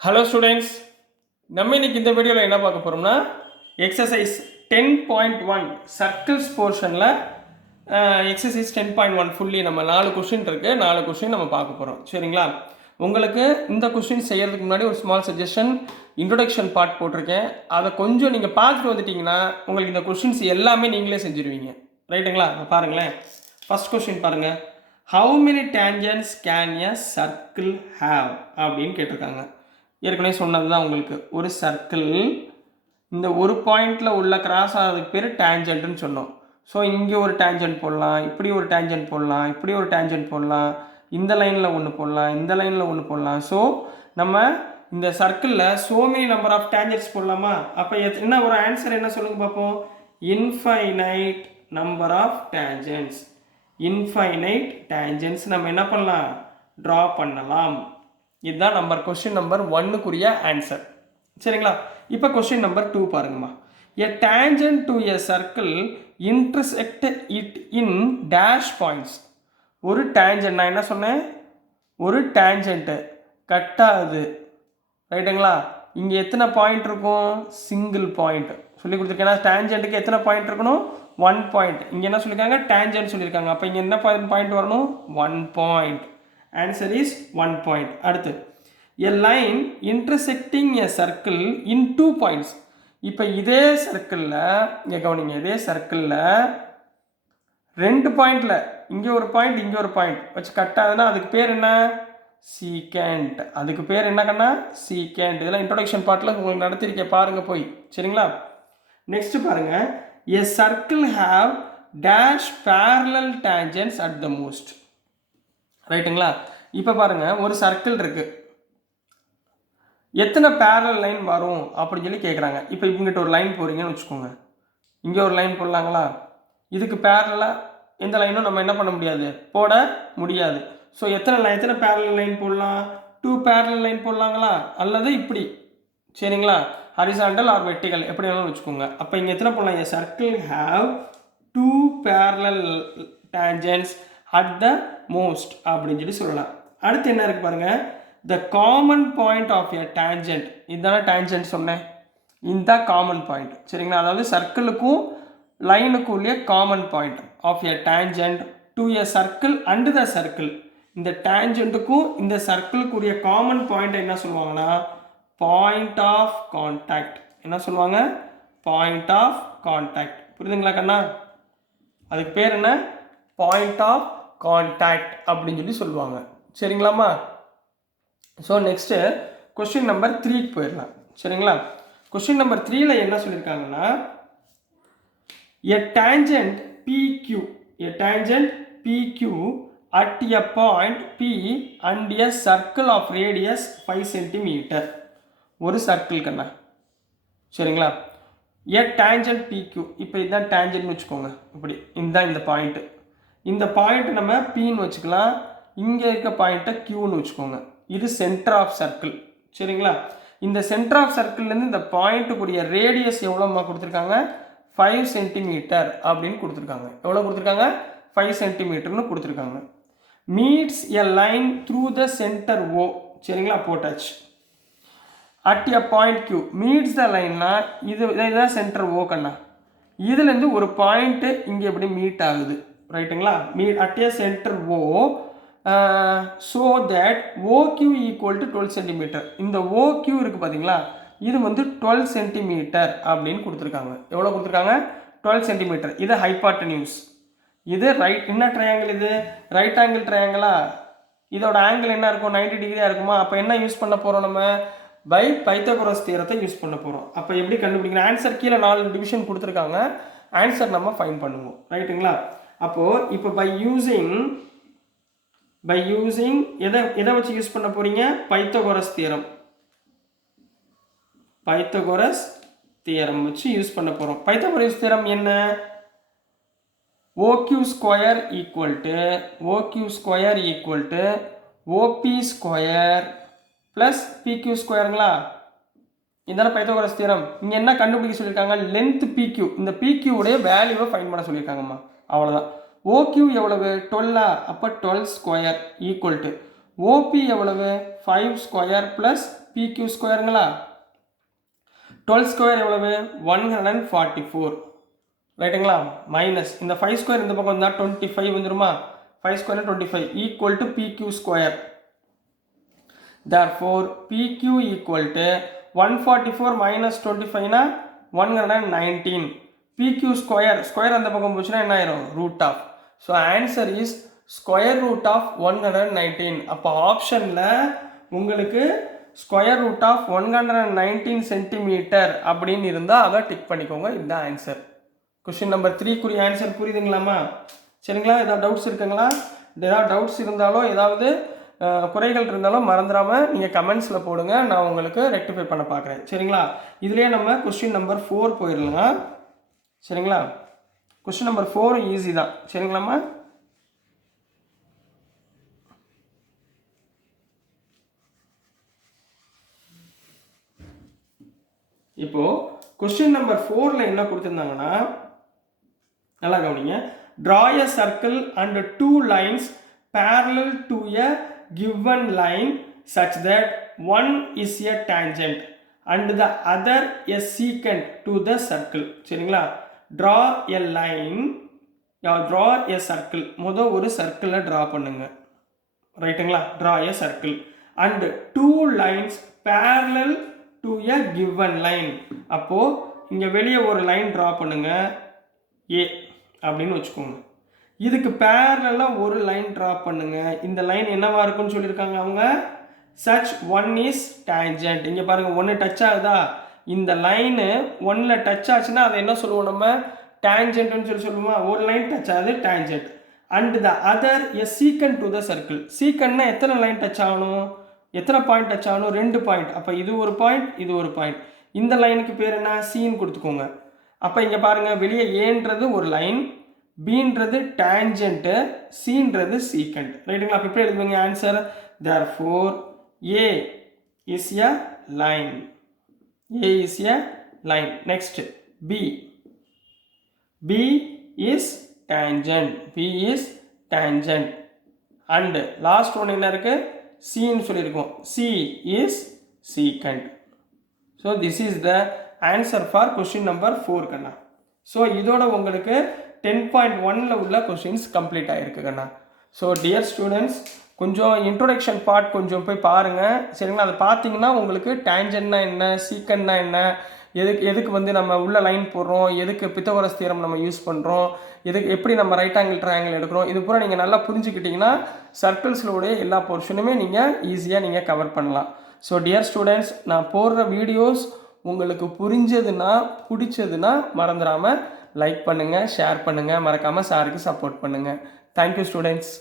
Hello students, நம்ம இன்னைக்கு இந்த வீடியோவில் என்ன பார்க்க போகிறோம்னா எக்ஸசைஸ் 10.1 சர்க்கிள்ஸ் போர்ஷனில் எக்ஸசைஸ் 10.1 ஃபுல்லி நம்ம 4 கொஷின் இருக்குது. 4 கொஷின் நம்ம பார்க்க போகிறோம். சரிங்களா? உங்களுக்கு இந்த கொஷின் செய்கிறதுக்கு முன்னாடி ஒரு ஸ்மால் சஜஷன், இன்ட்ரொடக்ஷன் பார்ட் போட்டிருக்கேன். அதை கொஞ்சம் நீங்கள் பார்த்துட்டு வந்துட்டிங்கன்னா உங்களுக்கு இந்த கொஷின்ஸ் எல்லாமே நீங்களே செஞ்சுருவீங்க. ரைட்டுங்களா? பாருங்களேன். ஃபர்ஸ்ட் கொஷின் பாருங்கள். How many tangents can a circle have அப்படின்னு கேட்டிருக்காங்க. ஏற்கனவே சொன்னது தான் உங்களுக்கு. ஒரு சர்க்கிள் இந்த ஒரு பாயிண்டில் உள்ள கிராஸ் ஆகிறதுக்கு பேர் டேஞ்சன்ட்னு சொன்னோம். ஸோ இங்கே ஒரு டேஞ்சன்ட் போடலாம், இப்படி ஒரு டேஞ்சன்ட் போடலாம், இப்படி ஒரு டேஞ்சன்ட் போடலாம், இந்த லைனில் ஒன்று போடலாம், இந்த லைனில் ஒன்று போடலாம். ஸோ நம்ம இந்த சர்க்கிளில் so many number of tangents போடலாமா? அப்போ என்ன ஒரு ஆன்சர் என்ன சொல்லுங்க பார்ப்போம். Infinite number of tangents. Infinite tangents நம்ம என்ன பண்ணலாம்? ட்ரா பண்ணலாம். இதுதான் கொஸ்டின் நம்பர் 1க்குரிய ஆன்சர். சரிங்களா? இப்போ கொஸ்டின் நம்பர் 2 பாருங்கம்மா. A tangent to a circle intersect it in dash points. ஒரு டேஞ்சன்ட், நான் என்ன சொன்னேன்? ஒரு டேஞ்சன்ட்டு கட் ஆகுது. ரைட்டுங்களா? இங்கே எத்தனை பாயிண்ட் இருக்கும்? சிங்கிள் பாயிண்ட் சொல்லி கொடுத்துருக்கேன். ஏன்னா டேஞ்சன்ட்டுக்கு எத்தனை பாயிண்ட் இருக்கணும்? 1 பாயிண்ட். இங்கே என்ன சொல்லியிருக்காங்க? டேஞ்சன்ட் சொல்லியிருக்காங்க. அப்போ இங்கே என்ன பாயிண்ட் வரணும்? 1 பாயிண்ட். Answer is 1 point. அடுத்து, a line intersecting a circle in 2 points. இப்போ இதே சர்க்கிளில் இங்கே கவனிங்க, இதே சர்க்கிளில் 2 பாயிண்டில் இங்கே ஒரு பாயிண்ட் இங்கே ஒரு பாயிண்ட் வச்சு கட் ஆகுதுன்னா அதுக்கு பேர் என்ன? சீக்கண்ட். அதுக்கு பேர் என்ன கண்ணா? சீக்கண்ட். இதெல்லாம் இன்ட்ரோடக்ஷன் பார்ட்டில் உங்களுக்கு நடத்திருக்கேன், பாருங்க போய். சரிங்களா? நெக்ஸ்ட் பாருங்க. a circle have dash parallel tangents at the most. ரைட்டுங்களா? இப்போ பாருங்கள், ஒரு சர்க்கிள் இருக்குது, எத்தனை பேரல் லைன் வரும் அப்படின்னு சொல்லி கேட்குறாங்க. இப்போ இவங்ககிட்ட ஒரு லைன் போகிறீங்கன்னு வச்சுக்கோங்க. இங்கே ஒரு லைன் போடலாங்களா? இதுக்கு பேரலாக எந்த லைனும் நம்ம என்ன பண்ண முடியாது, போட முடியாது. ஸோ எத்தனை பேரல் லைன் போடலாம்? 2 பேரல் லைன் போடலாங்களா? அல்லது இப்படி. சரிங்களா? ஹரிசாண்டல் ஆர் வெர்டிகல் எப்படி வேணாலும் வச்சுக்கோங்க. அப்போ இங்கே எத்தனை போடலாம்? A circle have 2 parallel tangents at the most அப்படின்னு சொல்லி சொல்லலாம். அடுத்து என்ன இருக்கு பாருங்க. the common point of a tangent. இதுதானே டேஞ்சன்ட் சொன்னேன். இந்த காமன் பாயிண்ட். சரிங்களா? அதாவது சர்க்கிளுக்கும் லைனுக்குள்ளே common point of a tangent to a circle and the circle. இந்த டேஞ்சன்ட்டுக்கும் இந்த சர்க்கிளுக்குரிய காமன் பாயிண்ட் என்ன சொல்லுவாங்கன்னா பாயிண்ட் ஆஃப் கான்டாக்ட். என்ன சொல்லுவாங்க? Point of contact. புரியுதுங்களா கண்ணா? அதுக்கு பேர் என்ன? பாயிண்ட் ஆஃப் கான்டாக்ட் அப்படின்னு சொல்லி சொல்லுவாங்க. சரிங்களாம்மா? ஸோ நெக்ஸ்ட்டு கொஸ்டின் நம்பர் 3க்கு போயிடலாம். சரிங்களா? கொஸ்டின் நம்பர் 3ல என்ன சொல்லியிருக்காங்கன்னா, a tangent PQ, a tangent PQ at a point P and a circle of radius 5 cm. ஒரு சர்க்கிள் கண்ணா. சரிங்களா? எ டேஞ்சன்ட் PQ. இப்போ இதுதான் டேஞ்சன்ட்னு வச்சுக்கோங்க. இப்படி இதுதான் இந்த பாயிண்ட்டு. இந்த பாயிண்ட் நம்ம Pன்னு வச்சுக்கலாம். இங்கே இருக்க பாயிண்ட்டை Qன்னு வச்சுக்கோங்க. இது சென்டர் ஆஃப் சர்க்கிள். சரிங்களா? இந்த சென்டர் ஆஃப் சர்க்கிள்லேருந்து இந்த பாயிண்ட்டுக்குரிய ரேடியஸ் எவ்வளோமா கொடுத்துருக்காங்க? 5 சென்டிமீட்டர் அப்படின்னு கொடுத்துருக்காங்க. எவ்வளோ கொடுத்துருக்காங்க? 5 சென்டிமீட்டர்னு கொடுத்துருக்காங்க. Meets a line through the centre O. சரிங்களா? போட்டாச்சு. At a point Q. Meets the லைன்னா இதுதான் சென்டர் O கண்ணா. இதுலேருந்து ஒரு பாயிண்ட்டு இங்கே எப்படி மீட் ஆகுது. ரைட்டுங்களா? Meet at A centre O so that OQ equal to 12 centimetre. இந்த OQ இருக்குது பார்த்தீங்களா? இது வந்து 12 சென்டிமீட்டர் அப்படின்னு கொடுத்துருக்காங்க. எவ்வளோ கொடுத்துருக்காங்க? 12 சென்டிமீட்டர். இது ஹைபாட்டன்யூஸ். இது என்ன ட்ரையாங்கிள்? இது ரைட் ஆங்கிள் ட்ரையாங்கிளா? இதோட ஆங்கிள் என்ன இருக்கும்? 90 டிகிரியாக இருக்குமா? அப்போ என்ன யூஸ் பண்ண போகிறோம்? நம்ம பை பைத்தகோரஸ் தியரத்தை யூஸ் பண்ண போகிறோம். அப்போ எப்படி கண்டுபிடிக்கணும்? ஆன்சர் கீழே 4 டிவிஷன் கொடுத்துருக்காங்க. ஆன்சர் நம்ம ஃபைண்ட் பண்ணுவோம். ரைட்டுங்களா? அப்போது இப்போ பை யூஸிங் எதை வச்சு யூஸ் பண்ண போகிறீங்க? Pythagoras theorem. பைத்தகோரஸ் தியரம் வச்சு யூஸ் பண்ண போகிறோம். பைத்தகோரஸ் தியரம் என்ன? OQ square equal to OP square plus PQ ஸ்கொயருங்களா? இதுதானே பைத்தகோரஸ் தியரம். இங்கே என்ன கண்டுபிடிக்க சொல்லியிருக்காங்க? Length PQ. இந்த PQ உடைய வேல்யூவை ஃபைண்ட் பண்ண சொல்லியிருக்காங்கம்மா. அவ்வளோதான். OQ எவ்வளவு? 12. அப்போ 12 ஸ்கொயர் ஈக்குவல் டு OP எவ்வளவு? 5 ஸ்கொயர் ப்ளஸ் PQ ஸ்கொயருங்களா 12 ஸ்கொயர் எவ்வளவு 144 ரைட்டுங்களா மைனஸ் இந்த 5 ஸ்கொயர் இந்த பக்கம் வந்தால் 25 வந்துருமா 5 square 25 equal to PQ square therefore PQ equal to 144 minus 25 னா 119 PQ ஸ்கொயர் ஸ்கொயர் அந்த பக்கம் போச்சுன்னா என்ன ஆயிரும் root of so answer is square root of 119 அப்போ ஆப்ஷனில் உங்களுக்கு ஸ்கொயர் ரூட் ஆஃப் 119 சென்டிமீட்டர் அப்படின்னு இருந்தால் அதை டிக் பண்ணிக்கோங்க இந்த ஆன்சர் கொஸ்டின் நம்பர் 3 குறிய ஆன்சர் புரியுதுங்களாமா சரிங்களா ஏதாவது டவுட்ஸ் இருக்குங்களா ஏதாவது டவுட்ஸ் இருந்தாலும் ஏதாவது குறைகள் இருந்தாலும் மறந்துடாமல் நீங்கள் கமெண்ட்ஸில் போடுங்க நான் உங்களுக்கு ரெக்டிஃபை பண்ண பார்க்குறேன் சரிங்களா இதுலேயே நம்ம கொஸ்டின் நம்பர் 4 போயிடலாம் சரிங்களா கொஸ்டின் நம்பர் 4 ஈஸி தான் சரிங்களாம்மா இப்போ கொஸ்டின் நம்பர் 4ல என்ன கொடுத்துருந்தாங்கன்னா நல்லா கவனிங்க draw a circle and two lines parallel to a given line such that one is a tangent and the other a secant to the circle சரிங்களா draw a line draw a circle முதல் ஒரு சர்க்கிளை draw பண்ணுங்க ரைட்டுங்களா draw a circle and two lines parallel to a given line அப்போ இங்க வெளியே ஒரு line draw பண்ணுங்க A அப்படின்னு வச்சுக்கோங்க இதுக்கு parallel ஒரு லைன் draw பண்ணுங்க இந்த லைன் என்னவா இருக்கும்னு சொல்லியிருக்காங்க அவங்க such one is tangent இங்க பாருங்க ஒன்று டச் ஆகுதா இந்த லைன் ஒன்ல டச் ஆச்சுன்னா அதை என்ன சொல்லுவோம் நம்ம tangentன்னு சொல்லுவோமா ஒரு லைன் டச் ஆகுது tangent and the other a secant to the circle secantனா எத்தனை லைன் டச் ஆகணும் எத்தனை பாயிண்ட் டச் ஆகணும் 2 பாயிண்ட் அப்போ இது ஒரு பாயிண்ட் இது ஒரு பாயிண்ட் இந்த லைனுக்கு பேர் என்ன சீன் கொடுத்துக்கோங்க அப்போ இங்கே பாருங்க வெளியே ஏன்றது ஒரு லைன் பீன்றது டேஞ்சன்ட்டு சீன்றது சீக்கண்ட் ரைட்டுங்களா அப்போ எப்படி எழுதுவீங்க answer therefore A is a line A is a line next B is tangent B is tangent and last one என்ன இருக்கு Cன்னு சொல்லியிருக்கோம் C is secant so this is the answer for question number 4 கண்ணா so இதோட உங்களுக்கு 10.1ல உள்ள questions complete ஆகிருக்கு கண்ணா ஸோ டியர் ஸ்டூடெண்ட்ஸ் கொஞ்சம் இன்ட்ரோடக்ஷன் பார்ட் கொஞ்சம் போய் பாருங்கள் சரிங்களா அதை பார்த்தீங்கன்னா உங்களுக்கு டேஞ்சன்ட்னா என்ன சீக்கன்னா என்ன எதுக்கு வந்து நம்ம உள்ள லைன் போடுறோம் எதுக்கு பித்தகோரஸ் தியரம் நம்ம யூஸ் பண்ணுறோம் எதுக்கு எப்படி நம்ம ரைட் ஆங்கிள் ட்ரையாங்கிள் எடுக்கிறோம் இது பூரா நீங்கள் நல்லா புரிஞ்சுக்கிட்டிங்கன்னா சர்க்கிள்ஸோடைய எல்லா போர்ஷனுமே நீங்கள் ஈஸியாக நீங்கள் கவர் பண்ணலாம் ஸோ டியர் ஸ்டூடெண்ட்ஸ் நான் போடுற வீடியோஸ் உங்களுக்கு புரிஞ்சதுன்னா பிடிச்சதுன்னா மறந்துடாமல் லைக் பண்ணுங்கள் ஷேர் பண்ணுங்கள் மறக்காமல் சாருக்கு சப்போர்ட் பண்ணுங்கள் தேங்க்யூ ஸ்டூடெண்ட்ஸ்